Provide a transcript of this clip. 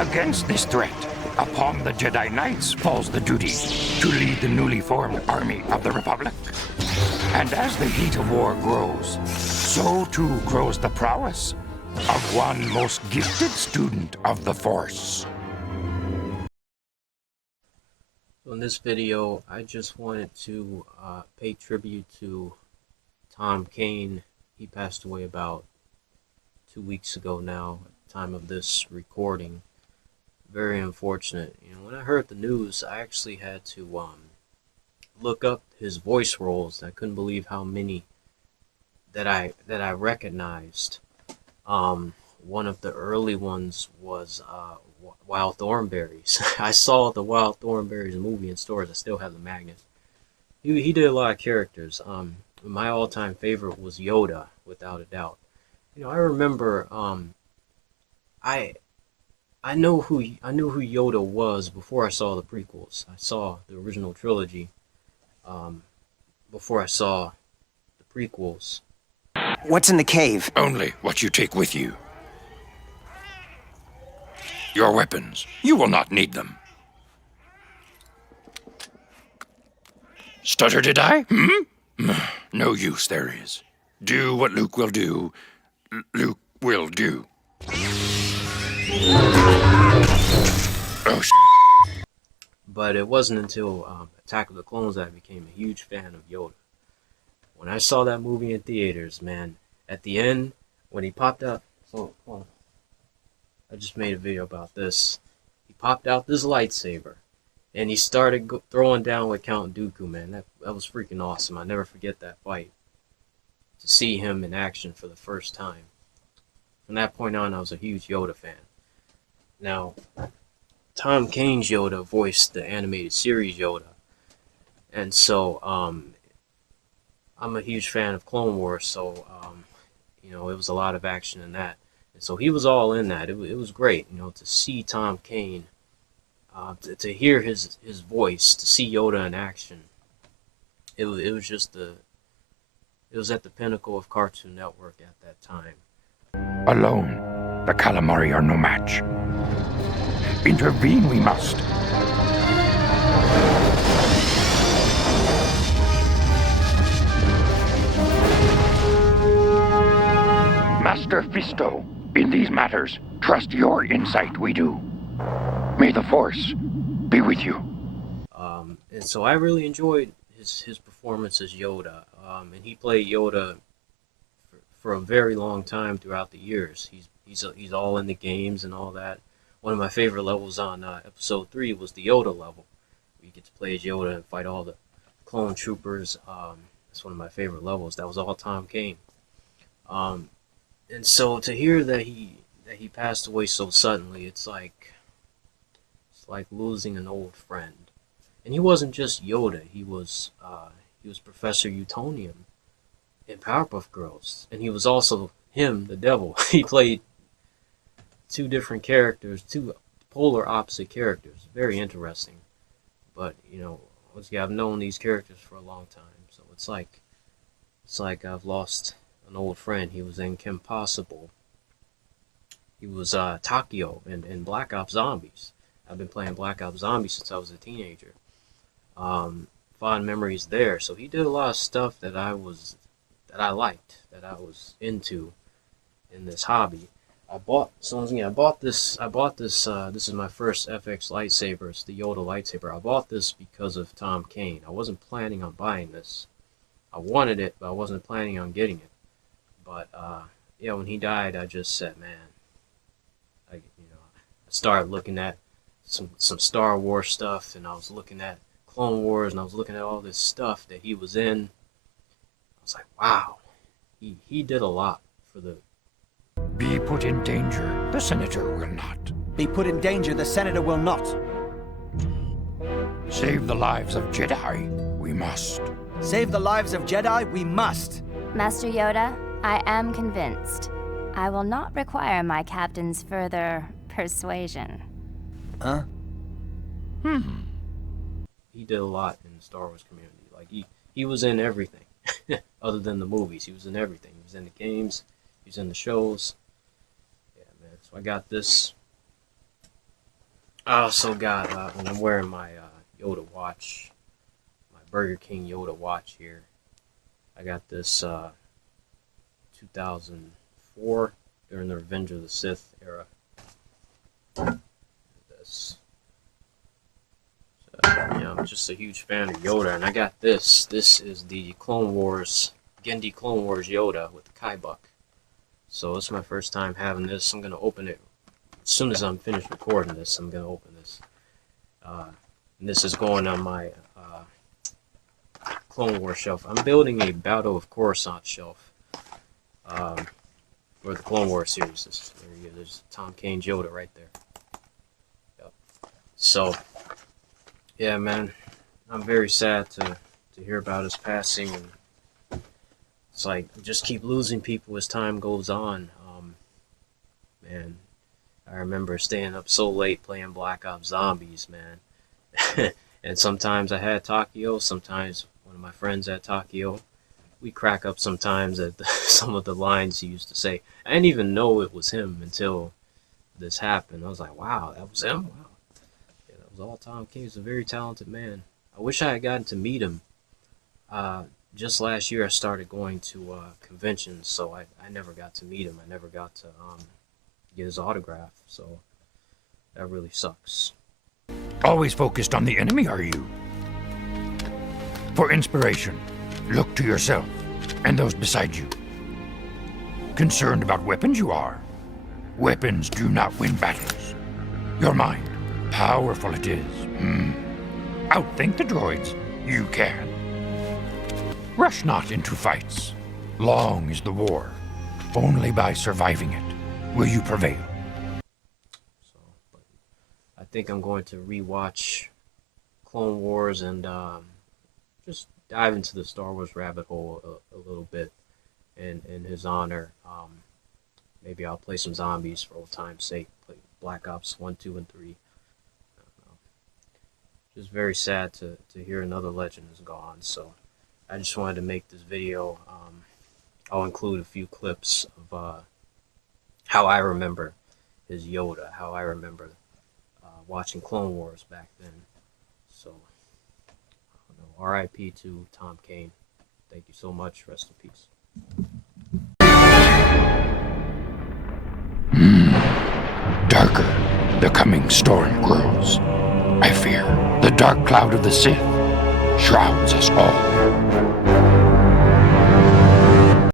Against this threat, upon the Jedi Knights falls the duty to lead the newly formed army of the Republic. And as the heat of war grows, so too grows the prowess of one most gifted student of the Force. So in this video, I just wanted to pay tribute to Tom Kane. He passed away about 2 weeks ago now, at the time of this recording. Very unfortunate. You know, when I heard the news, I actually had to look up his voice roles. I couldn't believe how many that I recognized. One of the early ones was Wild Thornberrys. I saw the Wild Thornberrys movie in stores. I still have the magnet. He did a lot of characters. My all-time favorite was Yoda, without a doubt. You know, I remember I knew who Yoda was before I saw the prequels. I saw the original trilogy before I saw the prequels. What's in the cave? Only what you take with you. Your weapons. You will not need them. Stutter, did I? No use there is. Do what Luke will do. Luke will do. Oh, But it wasn't until Attack of the Clones that I became a huge fan of Yoda. When I saw that movie in theaters, man, at the end, when he popped out, I just made a video about this. He popped out this lightsaber, and he started throwing down with Count Dooku, man. That was freaking awesome. I never forget that fight. To see him in action for the first time. From that point on, I was a huge Yoda fan. Now, Tom Kane's Yoda voiced the animated series Yoda. And so, I'm a huge fan of Clone Wars, so, you know, it was a lot of action in that. And so he was all in that. It was great, you know, to see Tom Kane, to hear his voice, to see Yoda in action. It was just it was at the pinnacle of Cartoon Network at that time. alone, the calamari are no match. Intervene we must. Master Fisto, in these matters, trust your insight we do. May the Force be with you. And so I really enjoyed his performance as Yoda. And he played Yoda for a very long time throughout the years. He's all in the games and all that. One of my favorite levels on episode 3 was the Yoda level. Where you get to play as Yoda and fight all the clone troopers. That's one of my favorite levels. That was all Tom Kane. And so to hear that he passed away so suddenly, it's like losing an old friend. And he wasn't just Yoda. He was Professor UTONIUM in Powerpuff Girls, and he was also him, the devil. He played two different characters, two polar opposite characters. Very interesting. But you know, once again, I've known these characters for a long time, so it's like I've lost an old friend. He was in Kim Possible. He was TAKEO in Black Ops Zombies. I've been playing Black Ops Zombies since I was a teenager. Fond memories there. So he did a lot of stuff that I liked, that I was into in this hobby. I bought this. This is my first FX lightsaber. It's the Yoda lightsaber. I bought this because of Tom Kane. I wasn't planning on buying this. I wanted it, but I wasn't planning on getting it. But yeah, when he died, I just said, man, I started looking at some Star Wars stuff, and I was looking at Clone Wars, and I was looking at all this stuff that he was in. I was like, wow, he did a lot for the... Be put in danger, the Senator will not. Be put in danger, the Senator will not. Save the lives of Jedi, we must. Save the lives of Jedi, we must. Master Yoda, I am convinced. I will not require my captain's further persuasion. Huh? He did a lot in the Star Wars community. Like, he was in everything. Other than the movies, he was in everything. He was in the games, he was in the shows. Yeah, man. So I got this I also got, when I'm wearing my Yoda watch, my Burger King Yoda watch here, I got this 2004 during the Revenge of the Sith era. This. Yeah, I'm just a huge fan of Yoda, and I got this. This is the Clone Wars, Gendy Clone Wars Yoda with the Kaibuck. So it's my first time having this. I'm gonna open it as soon as I'm finished recording this. I'm gonna open this, and this is going on my Clone Wars shelf. I'm building a Battle of Coruscant shelf for the Clone Wars series. There's Tom Kane Yoda right there. Yep. So. Yeah, man, I'm very sad to hear about his passing, and it's like we just keep losing people as time goes on. Man, I remember staying up so late playing Black Ops Zombies, man. And sometimes I had Takeo, sometimes one of my friends had Takeo. We crack up sometimes at some of the lines he used to say. I didn't even know it was him until this happened. I was like, wow, that was him? Wow. All Tom Kane is a very talented man. I wish I had gotten to meet him. Just last year I started going to conventions, so I never got to meet him. I never got to get his autograph, so that really sucks. Always focused on the enemy, are you? For inspiration, look to yourself and those beside you. Concerned about weapons you are. Weapons do not win battles. Your mind. Powerful it is. Outthink the droids. You can. Rush not into fights. Long is the war. Only by surviving it will you prevail. So, but I think I'm going to rewatch Clone Wars and just dive into the Star Wars rabbit hole a little bit in his honor. Maybe I'll play some zombies for old time's sake. Play Black Ops 1, 2, and 3. Just very sad to hear another legend is gone, so I just wanted to make this video. I'll include a few clips of how I remember his Yoda, how I remember watching Clone Wars back then. So, R.I.P. to Tom Kane. Thank you so much. Rest in peace. Darker, the coming storm grows. I fear the dark cloud of the Sith shrouds us all.